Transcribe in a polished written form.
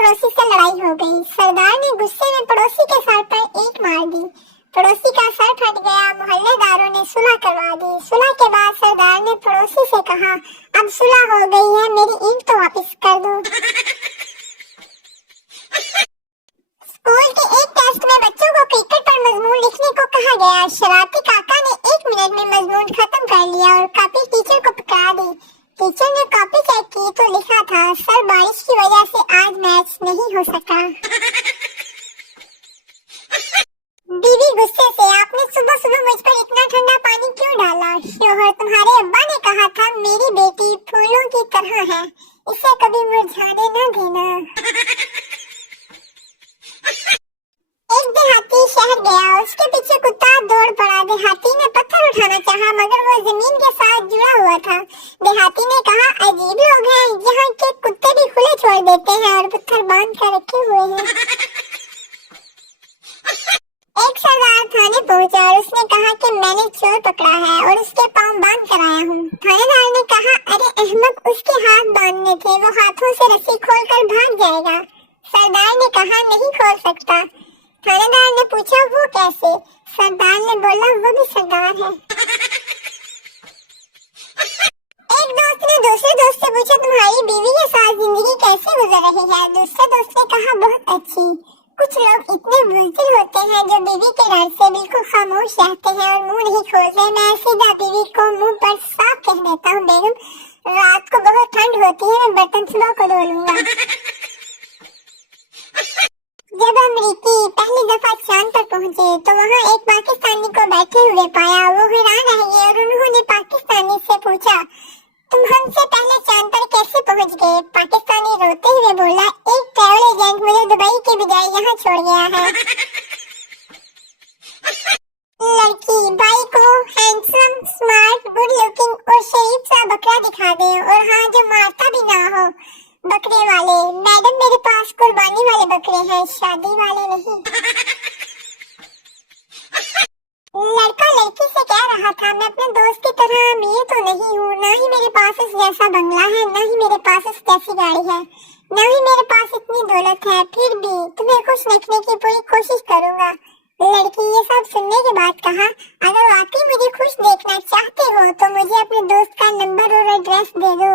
पड़ोसी से लड़ाई हो गई। सरदार ने गुस्से में पड़ोसी के सर पर ईंट मार दी। पड़ोसी का सर फट गया। मोहल्लेदारों ने सुलह करवा दी। सुलह के बाद सरदार ने पड़ोसी से कहा, अब सुलह हो गई है, मेरी ईंट तो वापस कर दो। स्कूल के एक टेस्ट में बच्चों को क्रिकेट पर मजमून लिखने को कहा गया। शरारती काका ने 1 मिनट में मजमून खत्म कर लिया और कॉपी टीचर को पकड़ा दी। टीचर ने कॉपी चेक की तो लिखा था, सर बारिश की वजह से आज मैच नहीं हो सका। बीवी गुस्से से, आपने सुबह सुबह मुझ पर इतना ठंडा पानी क्यों डाला? शोहर, तुम्हारे अब्बा ने कहा था मेरी बेटी फूलों की तरह है, इसे कभी मुरझाने न देना। एक देहाती शहर गया, उसके पीछे कुत्ता दौड़ पड़ा। देहाती ने पत्थर उठाना चाहा मगर वो जमीन के साथ जुड़ा हुआ था। देहाती ने कहा, अजीब लोग हैं, यहाँ के कुत्ते भी खुले छोड़ देते हैं और पत्थर बांध कर रखे हुए हैं। एक सरदार थाने पहुंचा और उसने कहा कि मैंने चोर पकड़ा है और उसके पांव बांध कर आया हूँ। थानेदार ने कहा, अरे अहमक, उसके हाथ बांधने थे, वो हाथों से रस्सी खोलकर भाग जाएगा। सरदार ने कहा, नहीं खोल सकता। थानेदार ने पूछा, वो कैसे? सरदार ने बोला, वो भी सरदार है। एक दोस्त ने दूसरे दोस्त से पूछा, तुम्हारी बीवी के साथ जिंदगी कैसे गुजर रही है? दूसरे दोस्त ने कहा, बहुत अच्छी। कुछ लोग इतने बुज़दिल होते हैं जो बीवी के डर से बिल्कुल खामोश रहते हैं और मुंह नहीं खोलते। मैं सीधा बीवी को मुंह पर साफ कह देता हूँ, बेगम रात को बहुत ठंड होती है, मैं बर्तन सुबह को धो लूंगा। जब अमरीकी पहली दफा चांद पर पहुंचे तो वहाँ एक पाकिस्तानी को बैठे हुए पाया। वो हैरान रह गए और उन्होंने पाकिस्तानी से पूछा, तुम हमसे पहले चांद पर कैसे पहुंच गए? पाकिस्तानी रोते हुए बोला, एक ट्रैवल एजेंट मुझे दुबई के बजाय यहाँ छोड़ गया है। लड़की, भाई को हैंडसम, स्मार्ट, गुड लुकिंग और शरीफ सा बकरा दिखा दे, और हाँ, जो मारता भी ना हो, बकरे वाले। मैडम, मेरे पास कुर्बानी वाले बकरे हैं, शादी वाले नहीं। लड़का लड़की से कह रहा था, मैं अपने दोस्त की तरह अमीर तो नहीं हूँ, ना ही मेरे पास उस जैसा बंगला है, ना ही मेरे पास उस जैसी गाड़ी है, ना ही मेरे पास इतनी दौलत है, फिर भी तुम्हें खुश रखने की पूरी कोशिश करूँगा। लड़की ये सब सुनने के बाद कहा, अगर वाकई मुझे खुश देखना चाहते हो तो मुझे अपने दोस्त का नंबर और एड्रेस दे दो।